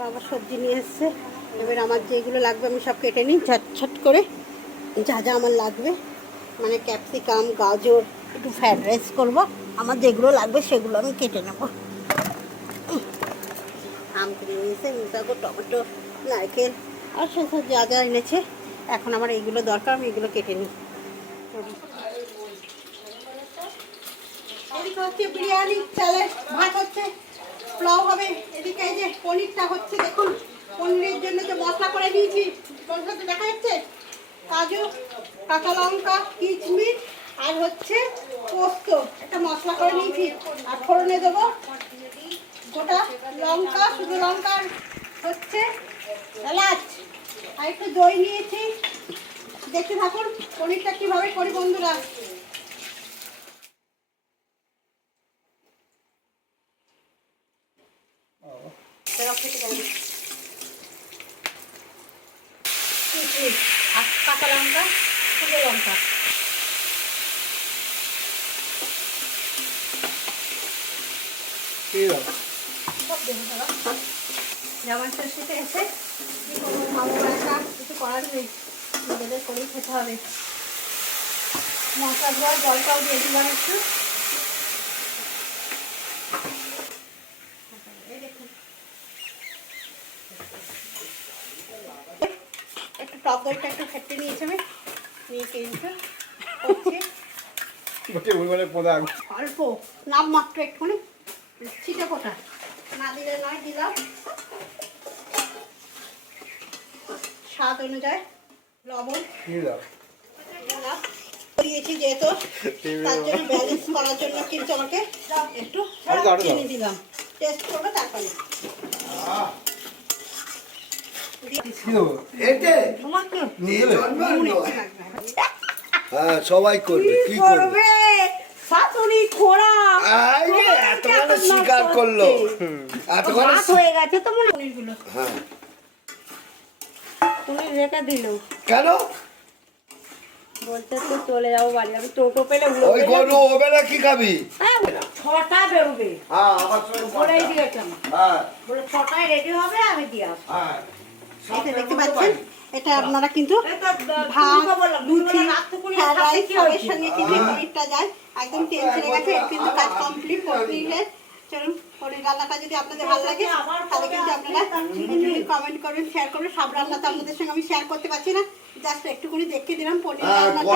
বাবা সবজি নিয়ে এসছে। এবার আমার যেগুলো লাগবে আমি সব কেটে নিই, ঝটঝট করে। যা যা আমার লাগবে মানে ক্যাপসিকাম, গাজর, একটু ফ্রাইড রাইস করব। আমার যেগুলো লাগবে সেগুলো আমি কেটে নেব। আম কিনে নিয়েছে মিশাগো টমেটো, নারকেল, আর সেসব যা যা এনেছে, এখন আমার এইগুলো দরকার, আমি এগুলো কেটে নিই। বিরিয়ানি, চালের ভাত হচ্ছে। পোলাও হবে। এদিকে এই যে পনিরটা হচ্ছে, দেখুন, পনিরের জন্য যে মশলা করে নিয়েছি মশলাটা দেখা যাচ্ছে, কাজু, কাঁচা লঙ্কা, কিচমিচ, আর হচ্ছে পোস্ত, একটা মশলা করে নিয়েছি। আর ফোড়নে দেবো গোটা লঙ্কা, শুধু লঙ্কার হচ্ছে এলাচ। আর একটু দই নিয়েছি। দেখতে থাকুন, পনিরটা কীভাবে করি বন্ধুরা। কেটে দেবেন। কিশমিশ আর কাঁচা লঙ্কা, শুকনো লঙ্কা সব দেবো জামাই ষষ্ঠীতে এসে কি কিছু করার নেই করেই খেতে হবে মশলা ধোয়া জলটাও দিয়ে দিলাম একটু এই দেখুন একটু টক দইটা একটু ফেটে নিয়েছে আমি। নিয়ে কিন্তু মানে অল্প নাম মাত্র একটুখানি। ছিটে ফোটা না দিলে নয় দিলাম। স্বাদ অনুযায়ী লবণ। দিয়েছি যেহেতু তার জন্য ব্যালেন্স করার জন্য কিন্তু আমাকে একটু। চিনি দিলাম। টেস্ট করবে তারপরে কি দেবো এতে তোমাকে নিয়ে জন্মানো নুন একটু হয়। হ্যাঁ সবাই করবে কি করবে? শাশুড়ি খোড়া। স্বীকার করল। হয়ে গেছে তো মনে পনিরগুলো হ্যাঁ। পনির রেখে দিল। কেন? বলতে তো চলে যাব বাড়ি আমি টোটো পেলে ওই গরু হবে না কি খাবি? হ্যাঁ, ছটা বেরোবে। হ্যাঁ হ্যাঁ। ছটায় রেডি হবে আমি দিয়ে আসব। হ্যাঁ। এটা দেখতে পাচ্ছেন এটা আপনারা কিন্তু ভাত লুচি রাইস সবের সঙ্গে কিন্তু পনিরটা যায়। একদম তেল ছেড়ে গেছে কিন্তু কাজ কমপ্লিট পনিরের চলুন পনির রান্নাটা যদি আপনাদের ভালো লাগে তাহলে কিন্তু আপনারা কমেন্ট করবেন শেয়ার করবেন সব রান্না তো আপনাদের সঙ্গে আমি শেয়ার করতে পারছি না। জাস্ট একটুখানি দেখিয়ে দিলাম পনির হ্যাঁ, রান্নাটা।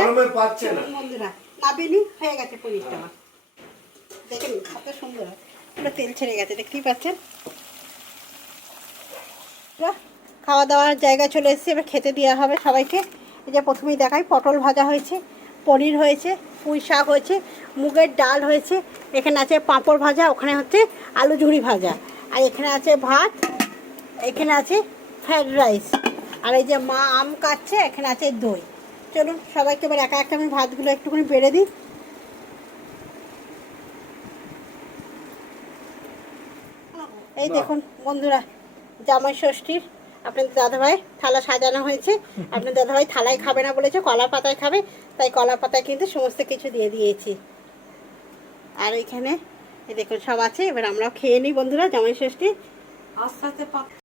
বন্ধুরা নাবেনি হয়ে গেছে পনিরটা আমার। দেখেন কত সুন্দর। পুরো তেল ছেড়ে গেছে দেখতেই পাচ্ছেন? খাওয়া দাওয়ার জায়গা চলে এসেছে এবার খেতে দেওয়া হবে সবাইকে। এই যে প্রথমেই দেখাই পটল ভাজা হয়েছে পনির হয়েছে পুঁই শাক হয়েছে মুগের ডাল হয়েছে এখানে আছে পাঁপড় ভাজা ওখানে হচ্ছে আলু ঝুড়ি ভাজা আর এখানে আছে ভাত এখানে আছে ফ্রাইড রাইস আর এই যে মা আম কাটছে এখানে আছে দই। চলুন সবাইকে এবার একা একা আমি ভাতগুলো একটুখানি বেড়ে দিই। এই দেখুন বন্ধুরা জামাই ষষ্ঠীর আপনাদের দাদাভাই থালা সাজানো হয়েছে। আপনার দাদাভাই থালায় খাবে না বলেছে, কলা পাতায় খাবে, তাই কলা পাতায় কিন্তু সমস্ত কিছু দিয়ে দিয়েছি। আর এখানে দেখুন সব আছে, এবার আমরাও খেয়ে নিই বন্ধুরা, জামাই ষষ্ঠী। আস্তে আস্তে